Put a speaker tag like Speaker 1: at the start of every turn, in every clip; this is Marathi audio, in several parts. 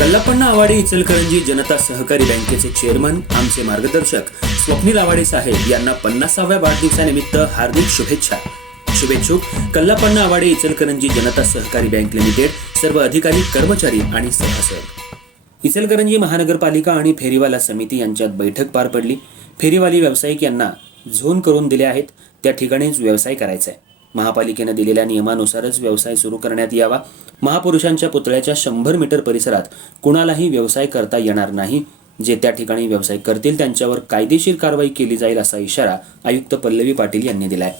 Speaker 1: कल्लापण्णा आवाडे इचलकरंजी जनता सहकारी बँकेचे चेअरमन आमचे मार्गदर्शक स्वप्नील आवाडे साहेब यांना पन्नासाव्या वाढदिवसानिमित्त हार्दिक शुभेच्छा. शुभेच्छुक कल्लापण्णा आवाडे इचलकरंजी जनता सहकारी बँक लिमिटेड सर्व अधिकारी कर्मचारी आणि सभासद. इचलकरंजी महानगरपालिका आणि फेरीवाला समिती यांच्यात बैठक पार पडली. फेरीवाली व्यावसायिक यांना झोन करून दिले आहेत. त्या ठिकाणीच व्यवसाय करायचा आहे महापालिकेनं दिलेल्या नियमानुसारच व्यवसाय सुरू करण्यात यावा. महापुरुषांच्या पुतळ्याच्या शंभर मीटर परिसरात कुणालाही व्यवसाय करता येणार नाही. जे त्या ठिकाणी व्यवसाय करतील त्यांच्यावर कायदेशीर कारवाई केली जाईल असा इशारा आयुक्त पल्लवी पाटील यांनी दिलाय.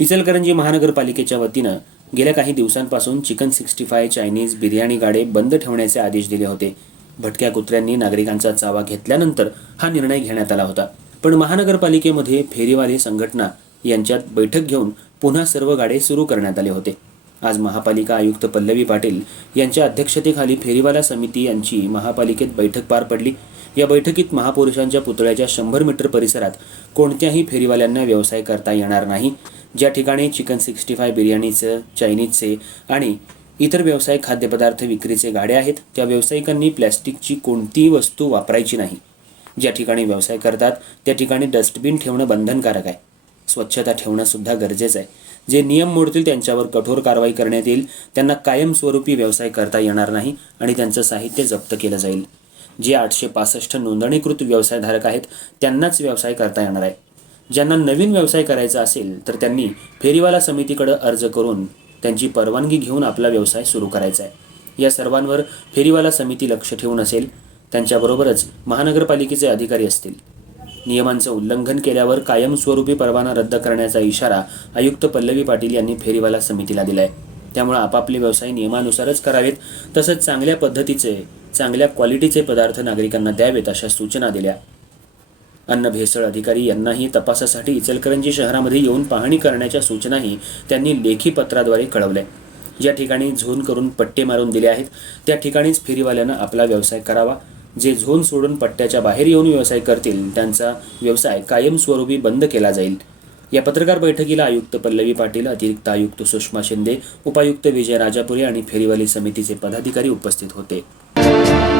Speaker 1: इचलकरंजी महानगरपालिकेच्या वतीनं गेल्या काही दिवसांपासून chicken sixty five Chinese biryani गाडे बंद ठेवण्याचे आदेश दिले होते. भटक्या कुत्र्यांनी नागरिकांचा चावा घेतल्यानंतर हा निर्णय घेण्यात आला होता. पण महानगरपालिकेमध्ये फेरीवाली संघटना यांच्यात बैठक घेऊन पुन्हा सर्व गाडे सुरू करण्यात आले होते. आज महापालिका आयुक्त पल्लवी पाटील यांच्या अध्यक्षतेखाली फेरीवाला समिती यांची महापालिकेत बैठक पार पडली. या बैठकीत महापुरुषांच्या पुतळ्याच्या शंभर मीटर परिसरात कोणत्याही फेरीवाल्यांना व्यवसाय करता येणार नाही. ज्या ठिकाणी चिकन सिक्स्टी फाय बिर्याणीचं चायनीजचे आणि इतर व्यावसायिक खाद्यपदार्थ विक्रीचे गाड्या आहेत त्या व्यावसायिकांनी प्लॅस्टिकची कोणतीही वस्तू वापरायची नाही. ज्या ठिकाणी व्यवसाय करतात त्या ठिकाणी डस्टबिन ठेवणं बंधनकारक आहे. स्वच्छता ठेवणंसुद्धा गरजेचं आहे. जे नियम मोडतील त्यांच्यावर कठोर कारवाई करण्यात येईल. त्यांना कायमस्वरूपी व्यवसाय करता येणार नाही आणि त्यांचं साहित्य जप्त केलं जाईल. जे आठशे पासष्ट नोंदणीकृत व्यवसायधारक आहेत त्यांनाच व्यवसाय करता येणार आहे. ज्यांना नवीन व्यवसाय करायचा असेल तर त्यांनी फेरीवाला समितीकडं अर्ज करून त्यांची परवानगी घेऊन आपला व्यवसाय सुरू करायचा आहे. या सर्वांवर फेरीवाला समिती लक्ष ठेवून असेल त्यांच्याबरोबरच महानगरपालिकेचे अधिकारी असतील. नियमांचं उल्लंघन केल्यावर कायमस्वरूपी परवाना रद्द करण्याचा इशारा आयुक्त पल्लवी पाटील यांनी फेरीवाला समितीला दिलाय. त्यामुळे आपापले व्यवसाय नियमानुसारच करावेत तसंच चांगल्या पद्धतीचे चांगल्या क्वालिटीचे पदार्थ नागरिकांना द्यावेत अशा सूचना दिल्या. अन्न भेसळ अधिकारी यांनाही तपासासाठी इचलकरंजी शहरामध्ये येऊन पाहणी करण्याच्या सूचनाही त्यांनी लेखी पत्राद्वारे कळवल्या. ज्या ठिकाणी झोन करून पट्टे मारून दिले आहेत. त्या ठिकाणीच फेरीवाल्यानं आपला व्यवसाय करावा. जे झोन सोडून पट्ट्याच्या बाहेर येऊन व्यवसाय करतील त्यांचा व्यवसाय कायमस्वरूपी बंद केला जाईल. या पत्रकार बैठकीला आयुक्त पल्लवी पाटील अतिरिक्त आयुक्त सुषमा शिंदे उपायुक्त विजय राजापुरे आणि फेरीवाली समितीचे पदाधिकारी उपस्थित होते.